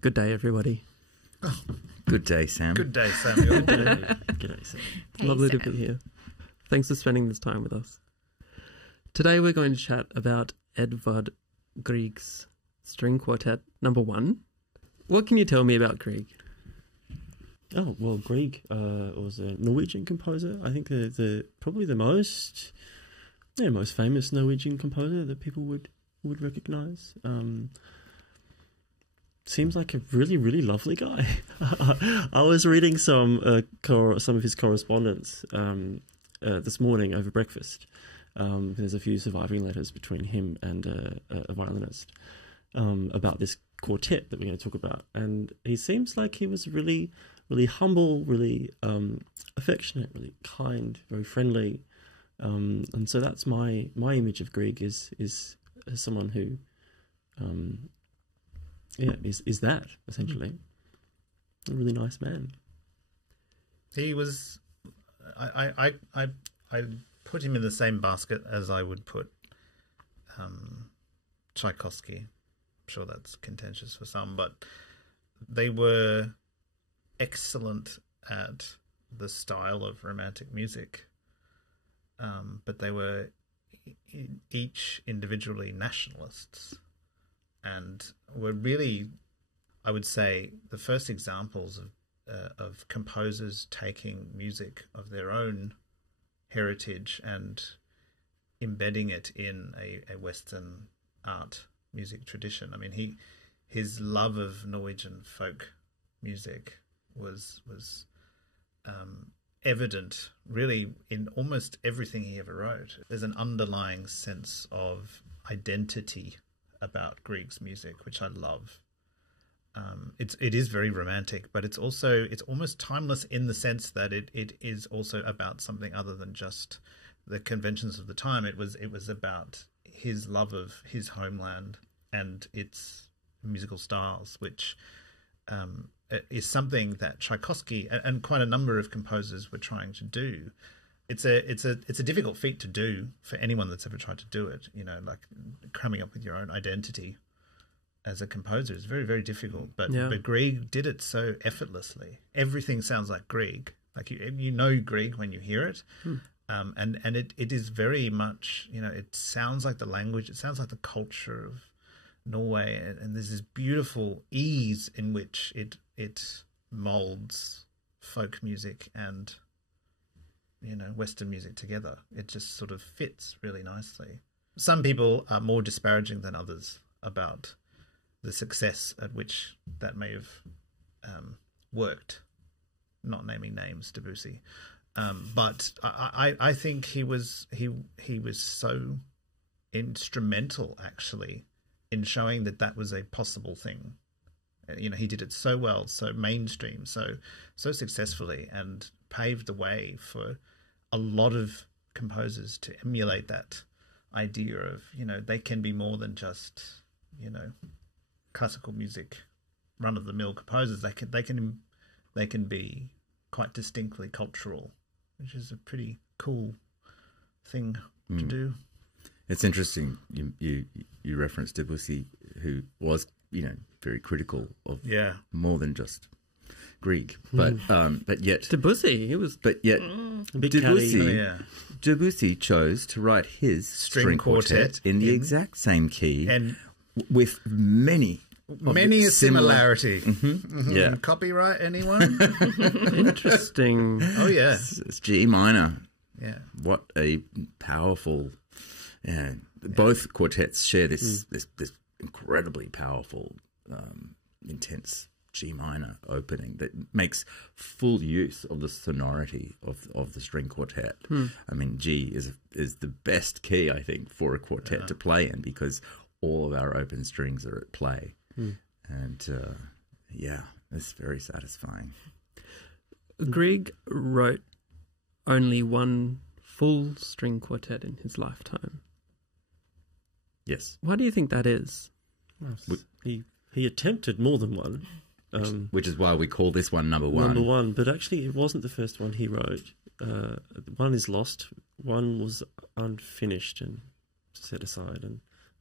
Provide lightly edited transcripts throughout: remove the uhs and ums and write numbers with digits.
Good day, everybody. Oh, good day, Sam. Good day, Samuel. Good day, Sam. Hey, Lovely Sam. to be here. Thanks for spending this time with us. Today we're going to chat about Edvard Grieg's String Quartet No.1. What can you tell me about Grieg? Oh, well, Grieg was a Norwegian composer. I think probably the most famous Norwegian composer that people would recognise. Seems like a really, really lovely guy. I was reading some of his correspondence this morning over breakfast. There's a few surviving letters between him and a violinist about this quartet that we're going to talk about. And he seems like he was really, really humble, really affectionate, really kind, very friendly. And so that's my image of Grieg is as someone who is that essentially a really nice man. He was. I put him in the same basket as I would put Tchaikovsky. I'm sure that's contentious for some, but they were excellent at the style of romantic music. But they were each individually nationalists, and were really, I would say, the first examples of composers taking music of their own heritage and embedding it in a Western art music tradition. I mean, his love of Norwegian folk music was evident really in almost everything he ever wrote. There's an underlying sense of identity about Grieg's music, which I love. It is very romantic, but it's almost timeless in the sense that it is also about something other than just the conventions of the time. It was about his love of his homeland and its musical styles, which is something that Tchaikovsky and quite a number of composers were trying to do. It's a difficult feat to do for anyone that's ever tried to do it. You know, like coming up with your own identity as a composer is very, very difficult. But Grieg did it so effortlessly. Everything sounds like Grieg. Like you know Grieg when you hear it. And it is very much, you know, it sounds like the language, it sounds like the culture of Norway, and there's this beautiful ease in which it molds folk music and, you know, Western music together. It just sort of fits really nicely. Some people are more disparaging than others about the success at which that may have worked. Not naming names, Debussy, but I think he was so instrumental actually in showing that was a possible thing. You know, he did it so well, so mainstream, so successfully, and paved the way for a lot of composers to emulate that idea of, you know, they can be more than just, you know, classical music, run-of-the-mill composers. They can be quite distinctly cultural, which is a pretty cool thing to do. It's interesting. You referenced Debussy, who was, you know, very critical of more than just Grieg, but yet Debussy, Debussy chose to write his string quartet in the exact same key and with many a similarity. Yeah. Copyright, anyone? Interesting. Oh yeah, it's G minor. Yeah. What a powerful. Yeah, both quartets share this incredibly powerful, intense G minor opening that makes full use of the sonority of the string quartet. I mean, G is the best key, I think, for a quartet to play in, because all of our open strings are at play, and it's very satisfying. Grieg wrote only one full string quartet in his lifetime. Yes. Why do you think that is? He attempted more than one. Which is why we call this one number one. Number one, but actually it wasn't the first one he wrote. One is lost, one was unfinished and set aside,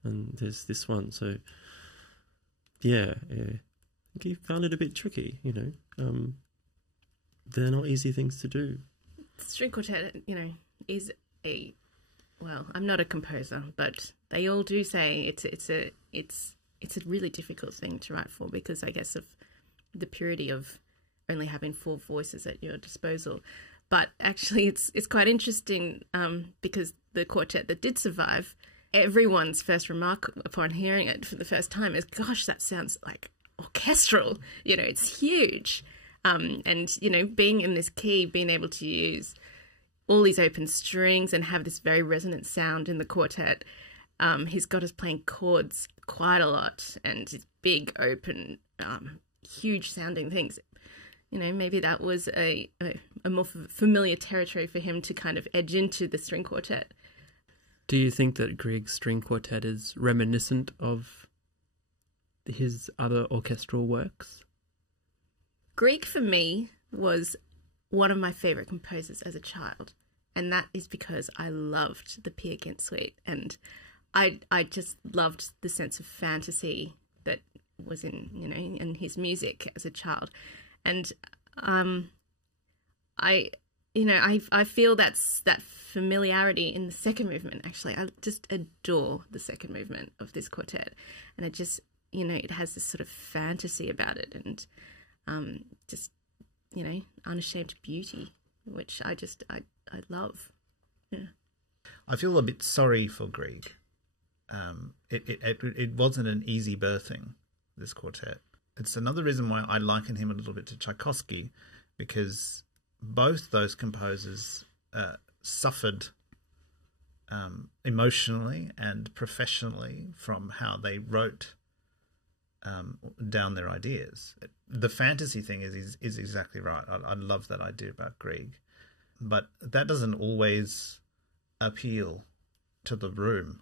and there's this one. So, yeah, think he found it a bit tricky. They're not easy things to do. String quartet, is I'm not a composer, but they all do say it's a really difficult thing to write for, because I guess of the purity of only having 4 voices at your disposal. But actually it's quite interesting, because the quartet that did survive, everyone's first remark upon hearing it for the first time is, gosh, that sounds like orchestral. It's huge. And being in this key, being able to use all these open strings and have this very resonant sound in the quartet. He's got us playing chords quite a lot, and these big, open, huge sounding things. Maybe that was a more familiar territory for him to kind of edge into the string quartet. Do you think that Grieg's string quartet is reminiscent of his other orchestral works? Grieg, for me, was one of my favourite composers as a child, and that is because I loved the Peer Gynt Suite, and I just loved the sense of fantasy that was in his music as a child. And I feel that familiarity in the second movement. Actually, I just adore the second movement of this quartet, and it just it has this sort of fantasy about it, and just unashamed beauty, which I love. Yeah. I feel a bit sorry for Grieg. It wasn't an easy birthing, this quartet. It's another reason why I liken him a little bit to Tchaikovsky, because both those composers suffered emotionally and professionally from how they wrote down their ideas. The fantasy thing is exactly right. I love that idea about Grieg, but that doesn't always appeal to the room.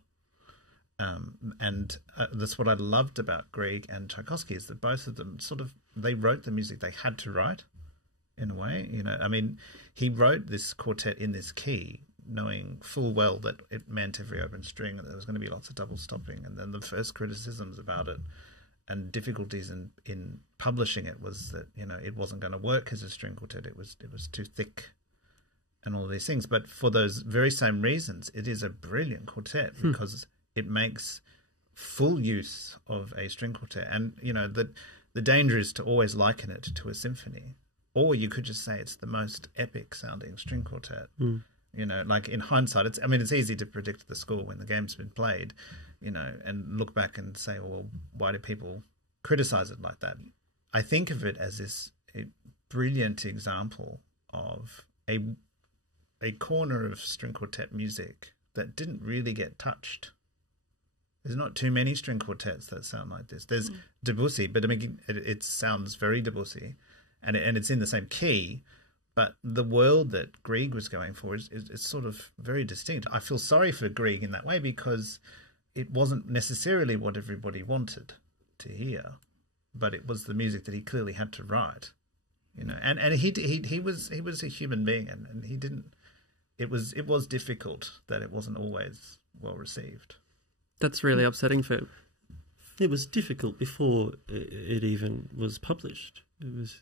And that's what I loved about Grieg and Tchaikovsky, is that both of them they wrote the music they had to write, in a way. He wrote this quartet in this key, knowing full well that it meant every open string, and there was going to be lots of double stopping. And then the first criticisms about it and difficulties in publishing it was that it wasn't going to work as a string quartet. It was too thick, and all of these things. But for those very same reasons, it is a brilliant quartet, because it makes full use of a string quartet. And, the danger is to always liken it to a symphony. Or you could just say it's the most epic sounding string quartet. Like in hindsight, it's easy to predict the score when the game's been played, and look back and say, well, why do people criticize it like that? I think of it as this brilliant example of a corner of string quartet music that didn't really get touched. There's not too many string quartets that sound like this. There's Debussy, but it sounds very Debussy, and it's in the same key, but the world that Grieg was going for is sort of very distinct. I feel sorry for Grieg in that way, because it wasn't necessarily what everybody wanted to hear, but it was the music that he clearly had to write, and he was a human being, and he didn't. It was difficult that it wasn't always well received. That's really upsetting for him. It was difficult before it even was published. It was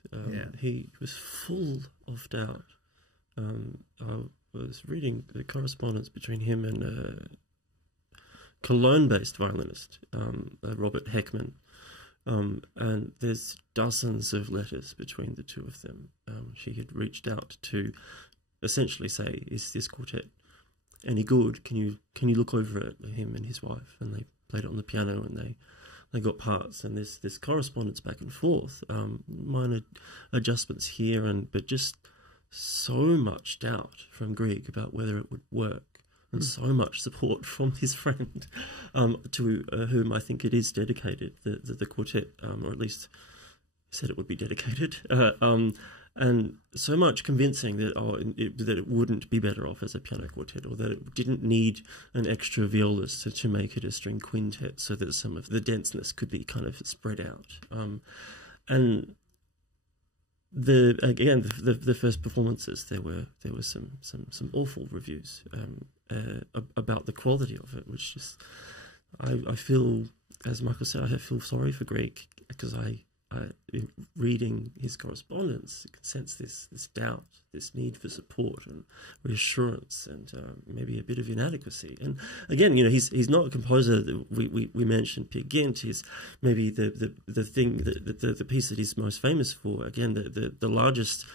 he was full of doubt. I was reading the correspondence between him and a Cologne-based violinist, Robert Heckman, and there's dozens of letters between the two of them. She had reached out to essentially say, "Is this quartet any good? Can you look over it?" Him and his wife, and they played it on the piano, and they got parts, and there's this correspondence back and forth, minor adjustments here, but just so much doubt from Grieg about whether it would work, and so much support from his friend, to whom I think it is dedicated, the quartet, or at least said it would be dedicated. And so much convincing that that it wouldn't be better off as a piano quartet, or that it didn't need an extra violist to make it a string quintet, so that some of the denseness could be kind of spread out. And the first performances, there were some awful reviews about the quality of it, which just I feel, as Michael said, I feel sorry for Grieg, because I reading his correspondence, you can sense this doubt, this need for support and reassurance, and maybe a bit of inadequacy. And again, he's not a composer that we mentioned. Peer Gynt is maybe the thing the piece that he's most famous for. Again, the largest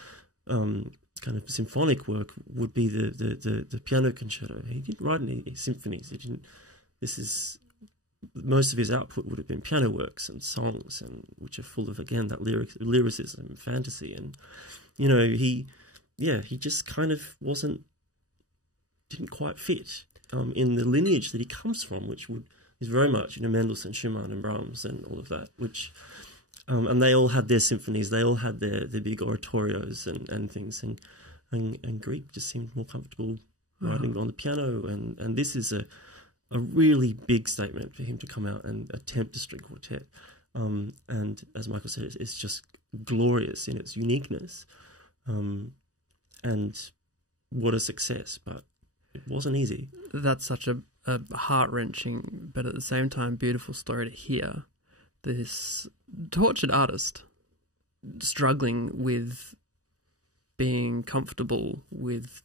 kind of symphonic work would be the piano concerto. He didn't write any symphonies. He didn't. Most of his output would have been piano works and songs, and which are full of, again, that lyricism and fantasy. And he just kind of didn't quite fit in the lineage that he comes from, which is very much Mendelssohn, Schumann, and Brahms, and all of that. Which and they all had their symphonies, they all had their big oratorios and things, and Grieg just seemed more comfortable writing on the piano, and this is a really big statement for him to come out and attempt a string quartet. And as Michael said, it's just glorious in its uniqueness. And what a success, but it wasn't easy. That's such a heart-wrenching, but at the same time beautiful story to hear. This tortured artist struggling with being comfortable with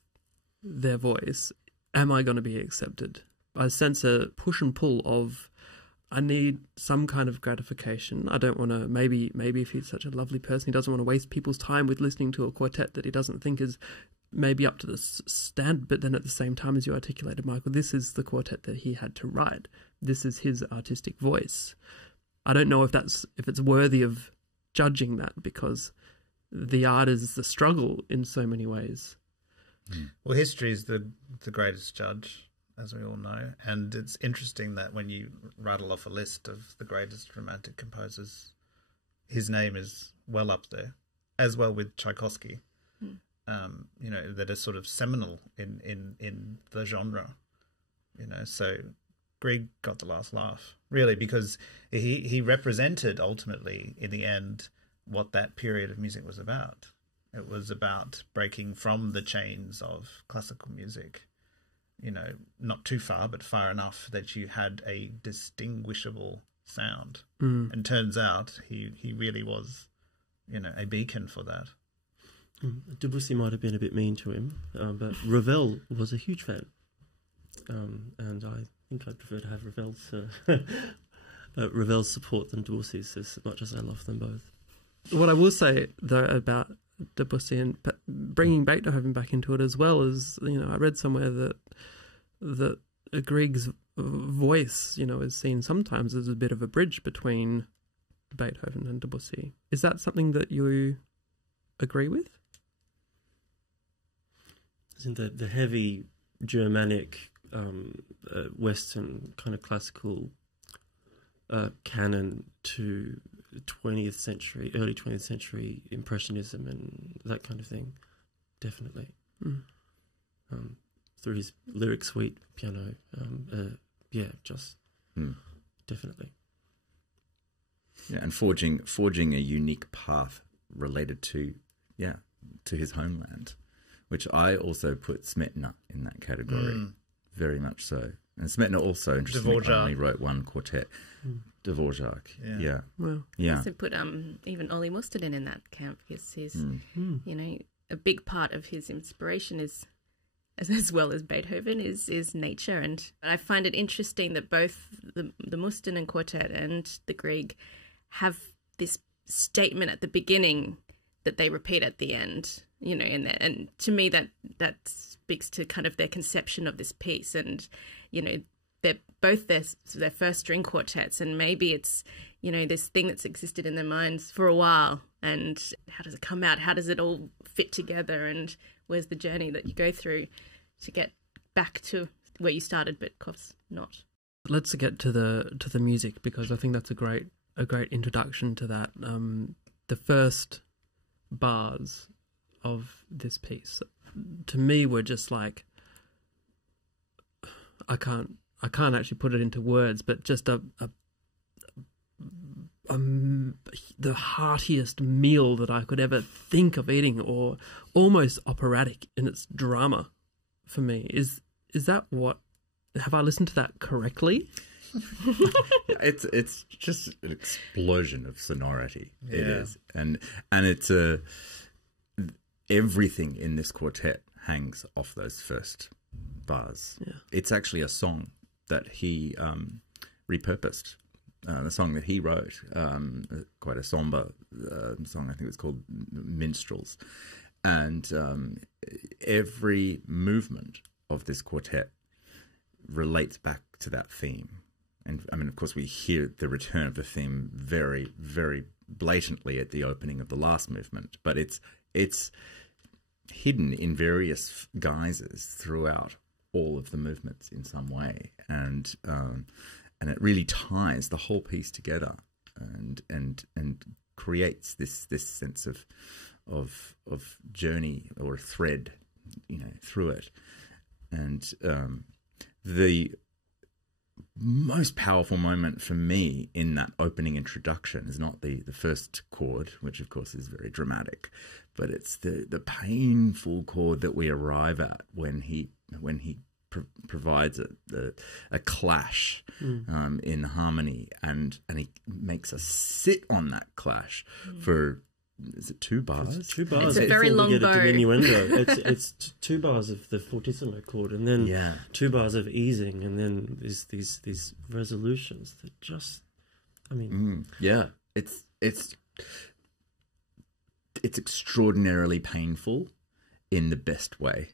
their voice. Am I going to be accepted? I sense a push and pull of, I need some kind of gratification. I don't want to, maybe if he's such a lovely person, he doesn't want to waste people's time with listening to a quartet that he doesn't think is maybe up to the standard. But then at the same time, as you articulated, Michael, this is the quartet that he had to write. This is his artistic voice. I don't know if it's worthy of judging that, because the art is the struggle in so many ways. Well, history is the greatest judge, as we all know. And it's interesting that when you rattle off a list of the greatest romantic composers, his name is well up there, as well with Tchaikovsky, that are sort of seminal in the genre, so Grieg got the last laugh, really, because he represented ultimately, in the end, what that period of music was about. It was about breaking from the chains of classical music, not too far, but far enough that you had a distinguishable sound. And turns out he really was, a beacon for that. Debussy might have been a bit mean to him, but Ravel was a huge fan. And I think I'd prefer to have Ravel's support than Debussy's, as much as I love them both. What I will say, though, about Debussy and bringing Beethoven back into it as well, is, I read somewhere that Grieg's voice, is seen sometimes as a bit of a bridge between Beethoven and Debussy. Is that something that you agree with? In the heavy Germanic, Western kind of classical canon to 20th century, early 20th century Impressionism and that kind of thing, definitely. Through his lyric suite, piano, definitely. Yeah, and forging a unique path related to his homeland, which I also put Smetana in that category, very much so. And Smetana also, interestingly, only wrote one quartet. Dvorak, yeah. Well, I also put even Ollie Mustard in that camp, because he's, a big part of his inspiration is, as well as Beethoven, is nature. And I find it interesting that both the Mustard quartet and the Grieg have this statement at the beginning that they repeat at the end, and to me that speaks to kind of their conception of this piece. And, they're both their first string quartets, and maybe it's, this thing that's existed in their minds for a while, and how does it come out? How does it all fit together? And where's the journey that you go through to get back to where you started, but of course not. Let's get to the music, because I think that's a great introduction to that. The first bars of this piece, to me, were just like, I can't actually put it into words, but just the heartiest meal that I could ever think of eating, or almost operatic in its drama for me. Is that what, have I listened to that correctly? It's just an explosion of sonority. It Yeah. is, and it's everything in this quartet hangs off those first bars. Yeah. It's actually a song that he repurposed. The song that he wrote, quite a somber song. I think it's called Minstrels, and every movement of this quartet relates back to that theme. And I mean, of course, we hear the return of the theme very, very blatantly at the opening of the last movement, but it's hidden in various guises throughout all of the movements in some way, and it really ties the whole piece together, and creates this sense of journey or thread, through it. And the most powerful moment for me in that opening introduction is not the first chord, which of course is very dramatic, but it's the painful chord that we arrive at when he provides a clash in harmony, and he makes us sit on that clash for, is it 2 bars? It's 2 bars. It's a very long bow. Diminuendo. It's 2 bars of the fortissimo chord, and then 2 bars of easing, and then there's these resolutions that just, I mean, it's extraordinarily painful in the best way.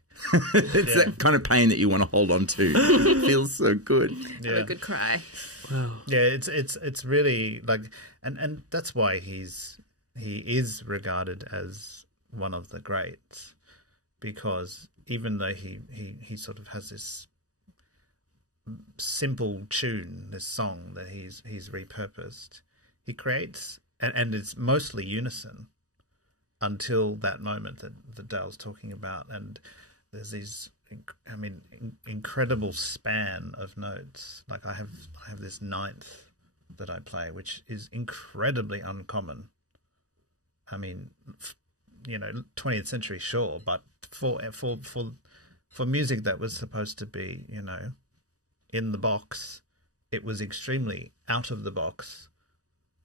It's that kind of pain that you want to hold on to. It feels so good. Have a good cry. Wow. Yeah, it's really like, and that's why he is regarded as one of the greats, because even though he sort of has this simple tune, this song that he's repurposed, he creates, and it's mostly unison until that moment that Dale's talking about, and there's these, incredible span of notes. Like I have this 9th that I play, which is incredibly uncommon. I mean, 20th century, sure, but for music that was supposed to be, in the box, it was extremely out of the box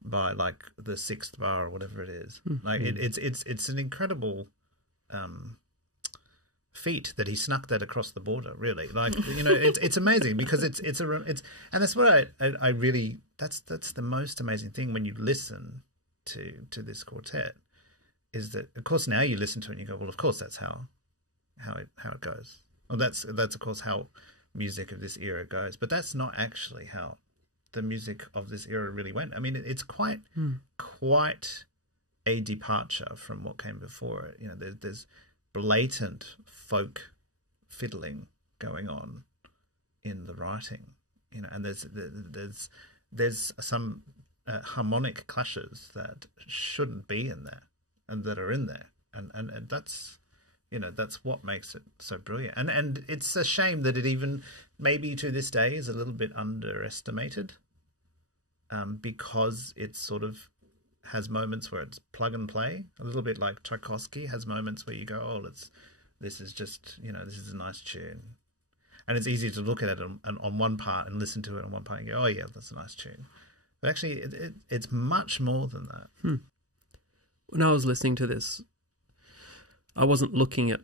by like the 6th bar or whatever it is. Like it's an incredible feat that he snuck that across the border. Really, like it's amazing, because it's and that's what I really, that's the most amazing thing when you listen to this quartet, is that of course now you listen to it and you go, well, of course that's how it goes. Well, that's of course how music of this era goes, but that's not actually how the music of this era really went. I mean, it's quite a departure from what came before it. There's blatant folk fiddling going on in the writing, and there's some harmonic clashes that shouldn't be in there and that are in there, and that's that's what makes it so brilliant. And it's a shame that it even maybe to this day is a little bit underestimated, because it sort of has moments where it's plug and play, a little bit like Tchaikovsky has moments where you go, oh, this is just, this is a nice tune. And it's easy to look at it on one part and listen to it on one part and go, oh yeah, that's a nice tune. But actually it's much more than that. When I was listening to this, I wasn't looking at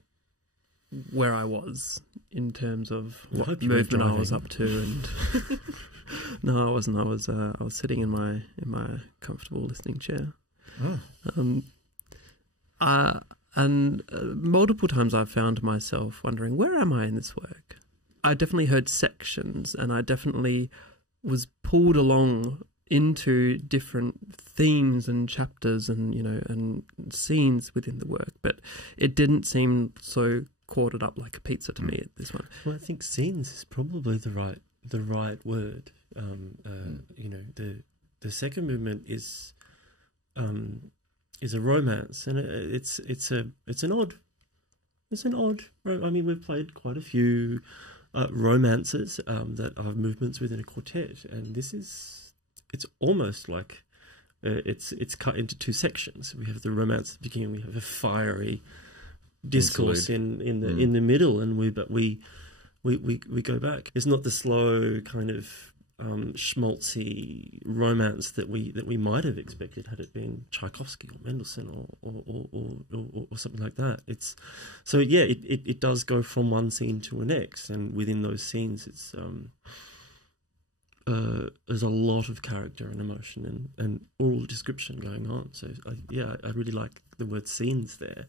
where I was in terms of what movement I was up to, and no, I wasn't. I was sitting in my comfortable listening chair. And multiple times I've found myself wondering, where am I in this work? I definitely heard sections, and I definitely was pulled along into different themes and chapters and and scenes within the work, but it didn't seem so corded up like a pizza to me at this one. Well, I think scenes is probably the right word. The second movement is a romance, and it's an odd. I mean, we've played quite a few romances that are movements within a quartet, and it's almost like it's cut into 2 sections. We have the romance at the beginning. We have a fiery discourse in the middle, and we go back. It's not the slow kind of schmaltzy romance that we might have expected had it been Tchaikovsky or Mendelssohn or something like that. It does go from one scene to the next, and within those scenes, it's there's a lot of character and emotion and oral description going on. So I really like the word scenes there,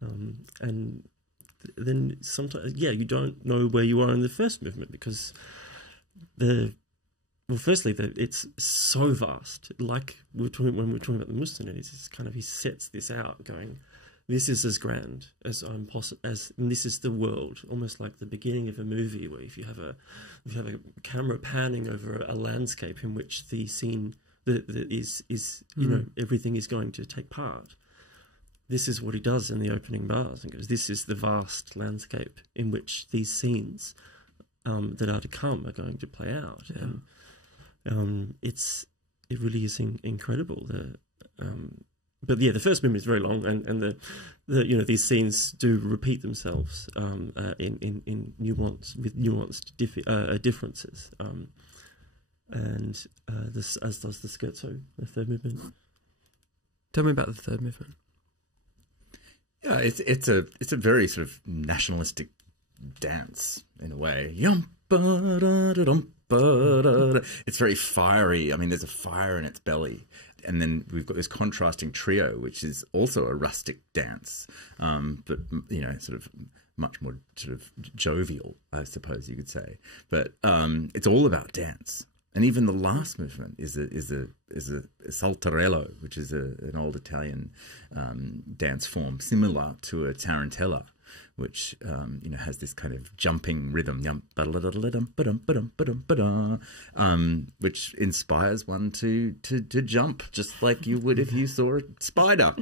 and then sometimes you don't know where you are in the first movement because it's so vast. Like when we're talking about the Musten, it's kind of, he sets this out, going, this is as grand as I'm and this is the world, almost like the beginning of a movie where if you have a camera panning over a landscape in which the scene that is everything is going to take part. This is what he does in the opening bars, and goes, this is the vast landscape in which these scenes that are to come are going to play out. Yeah. And it really is incredible. But the first movement is very long, and these scenes do repeat themselves in nuance, with nuanced differences, and this, as does the scherzo, the third movement. Tell me about the third movement. Yeah, it's a very sort of nationalistic dance in a way. It's very fiery. I mean, there's a fire in its belly. And then we've got this contrasting trio, which is also a rustic dance, but sort of much more sort of jovial, I suppose you could say. But it's all about dance. And even the last movement is a saltarello, which is an old Italian dance form similar to a tarantella, which has this kind of jumping rhythm, which inspires one to jump, just like you would if you saw a spider.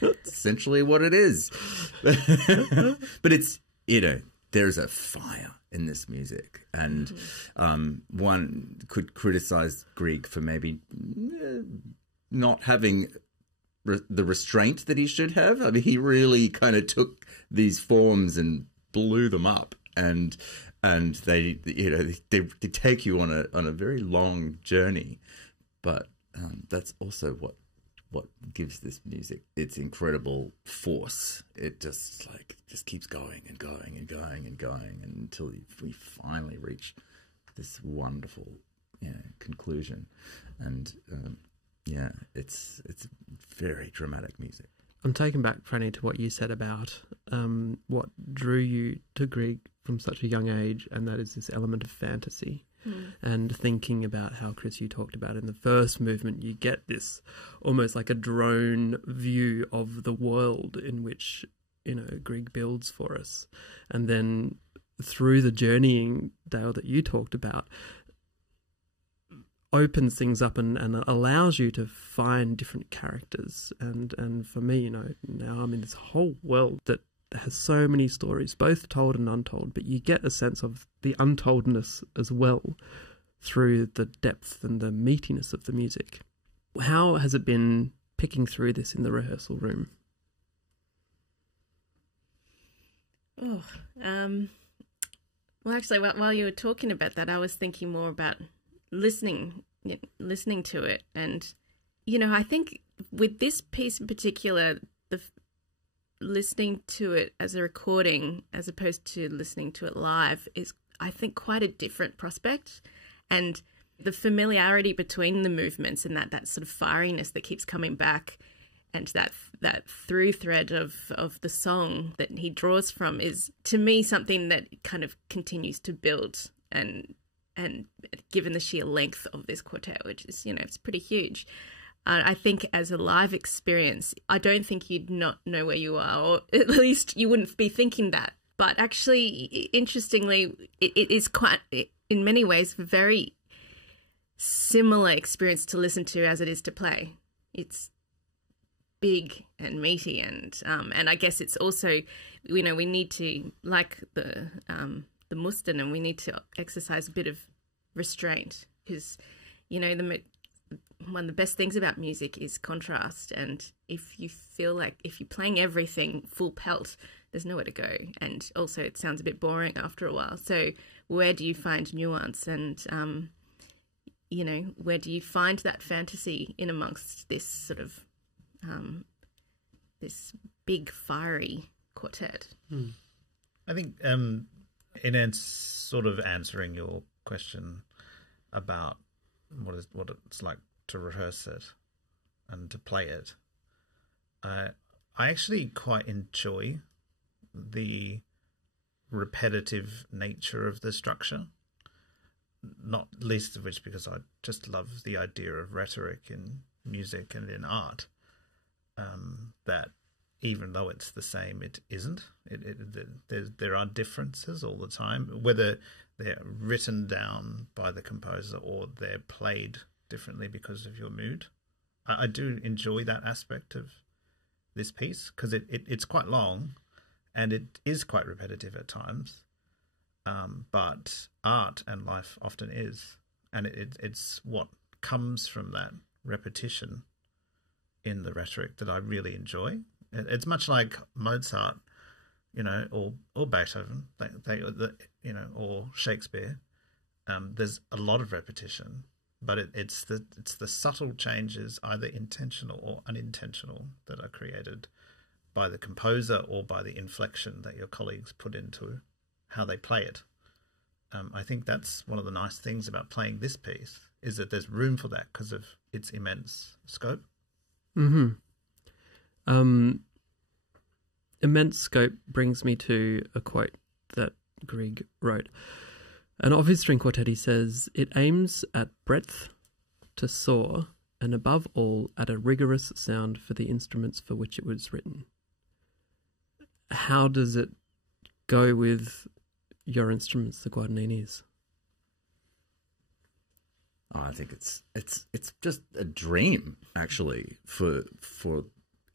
That's essentially what it is. But it's, there's a fire in this music, and one could criticize Grieg for maybe not having the restraint that he should have. I mean, he really kind of took these forms and blew them up, and they take you on a very long journey. But that's also what gives this music its incredible force. It just keeps going and going and going and going until we finally reach this wonderful conclusion. And it's very dramatic music. I'm taken back, Franny, to what you said about what drew you to Grieg from such a young age, and that is this element of fantasy. And thinking about how, Chris, you talked about in the first movement, you get this almost like a drone view of the world in which, Grieg builds for us. And then through the journeying, Dale, that you talked about, opens things up and allows you to find different characters. And for me, now I'm in this whole world that has so many stories, both told and untold, but you get a sense of the untoldness as well through the depth and the meatiness of the music. How has it been picking through this in the rehearsal room? Well, actually, while you were talking about that, I was thinking more about listening to it. And, I think with this piece in particular, listening to it as a recording as opposed to listening to it live is, I think, quite a different prospect. And the familiarity between the movements and that sort of firiness that keeps coming back, and that through thread of the song that he draws from, is, to me, something that kind of continues to build. And given the sheer length of this quartet, which is, it's pretty huge, I think as a live experience, I don't think you'd not know where you are, or at least you wouldn't be thinking that. But actually, interestingly, it is quite, in many ways, a very similar experience to listen to as it is to play. It's big and meaty, and I guess it's also, we need to, like the Musten, and we need to exercise a bit of restraint, because, one of the best things about music is contrast. And if you feel like if you're playing everything full pelt, there's nowhere to go, and also it sounds a bit boring after a while. So where do you find nuance, and where do you find that fantasy in amongst this sort of this big fiery quartet? I think sort of answering your question about what it's like to rehearse it and to play it, I actually quite enjoy the repetitive nature of the structure, not least of which because I just love the idea of rhetoric in music and in art, that even though it's the same, it isn't. There are differences all the time, whether they're written down by the composer or they're played differently because of your mood. I do enjoy that aspect of this piece because it's quite long and it is quite repetitive at times, but art and life often is, and it's what comes from that repetition in the rhetoric that I really enjoy. It's much like Mozart, or Beethoven, or Shakespeare. There's a lot of repetition, but it's the subtle changes, either intentional or unintentional, that are created by the composer or by the inflection that your colleagues put into how they play it. I think that's one of the nice things about playing this piece, is that there's room for that because of its immense scope. Mm-hmm. Immense scope brings me to a quote that Grieg wrote. And of his string quartet, he says, "It aims at breadth to soar, and above all, at a rigorous sound for the instruments for which it was written." How does it go with your instruments, the Guadagninis? I think it's just a dream, actually, for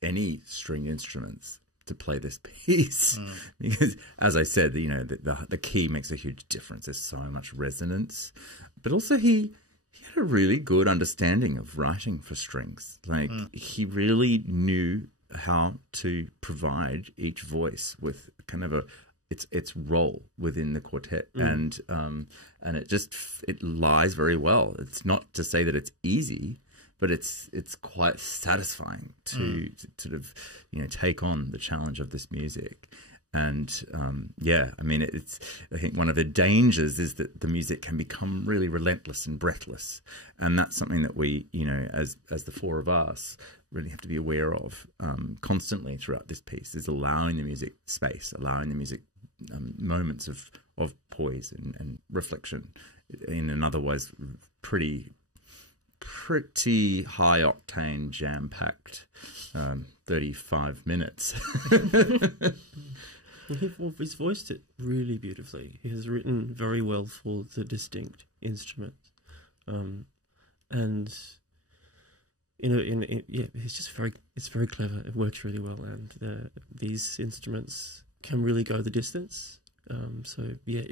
any string instruments to play this piece, because, as I said, the key makes a huge difference. There's so much resonance, but also he had a really good understanding of writing for strings. Like he really knew how to provide each voice with kind of its role within the quartet, and it lies very well. It's not to say that it's easy, but it's quite satisfying to sort of take on the challenge of this music. And I think one of the dangers is that the music can become really relentless and breathless, and that's something that we, as the four of us, really have to be aware of constantly throughout this piece, is allowing the music space, allowing the music moments of poise and reflection in an otherwise pretty high octane, jam packed 35 minutes. He's voiced it really beautifully. He has written very well for the distinct instrument, and it's just very clever. It works really well, and these instruments can really go the distance. So yeah,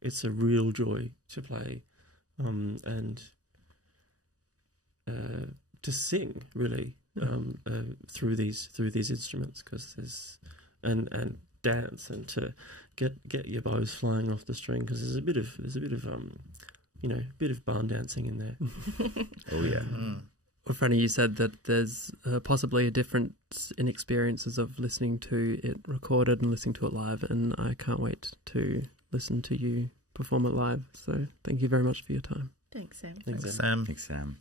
it's a real joy to play, and to sing really through these instruments, because there's and dance, and to get your bows flying off the string, because there's a bit of barn dancing in there. Oh yeah. Well, Franny, you said that there's possibly a difference in experiences of listening to it recorded and listening to it live, and I can't wait to listen to you perform it live. So thank you very much for your time. Thanks, Sam. Thanks, Sam. Thanks, Sam.